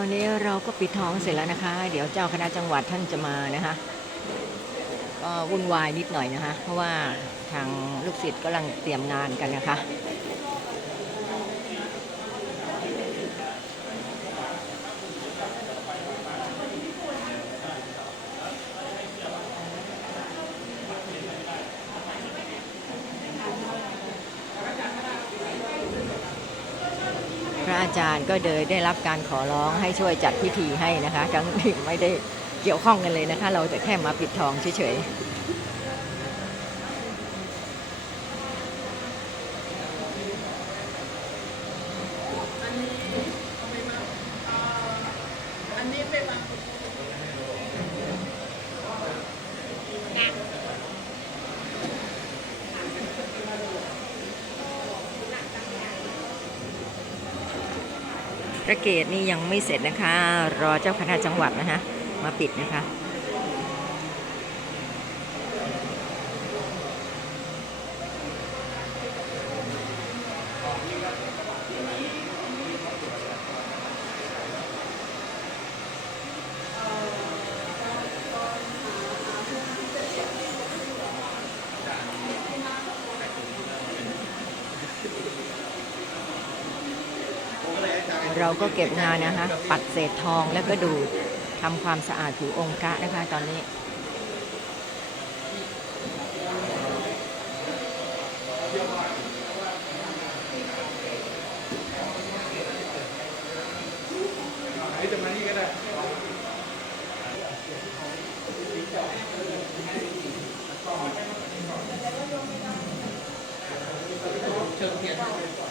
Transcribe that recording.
ตอนนี้เราก็ปิดทองเสร็จแล้วนะคะ เดี๋ยวเจ้าคณะจังหวัดท่านจะมานะคะ ก็วุ่นวายนิดหน่อยนะคะ เพราะว่าทางลูกศิษย์กำลังเตรียมงานกันนะคะ ระอาจารย์ก็เลยได้รับการขอร้องให้ช่วยจัดพิธีให้นะคะทั้งที่ไม่ได้เกี่ยวข้องกันเลยนะคะ เราแต่แค่มาปิดทองเฉยอันนี้เปวาง ๆพ ระเกตนี่ยังไม่เสร็จนะคะ รอเจ้าคณะจังหวัดนะคะ มาปิดนะคะ เราก็เก็บงานนะคะ ปัดเศษทองแล้วก็ดูทำความสะอาดผิวองค์พระนะคะ ตอนนี้เชิงเทียน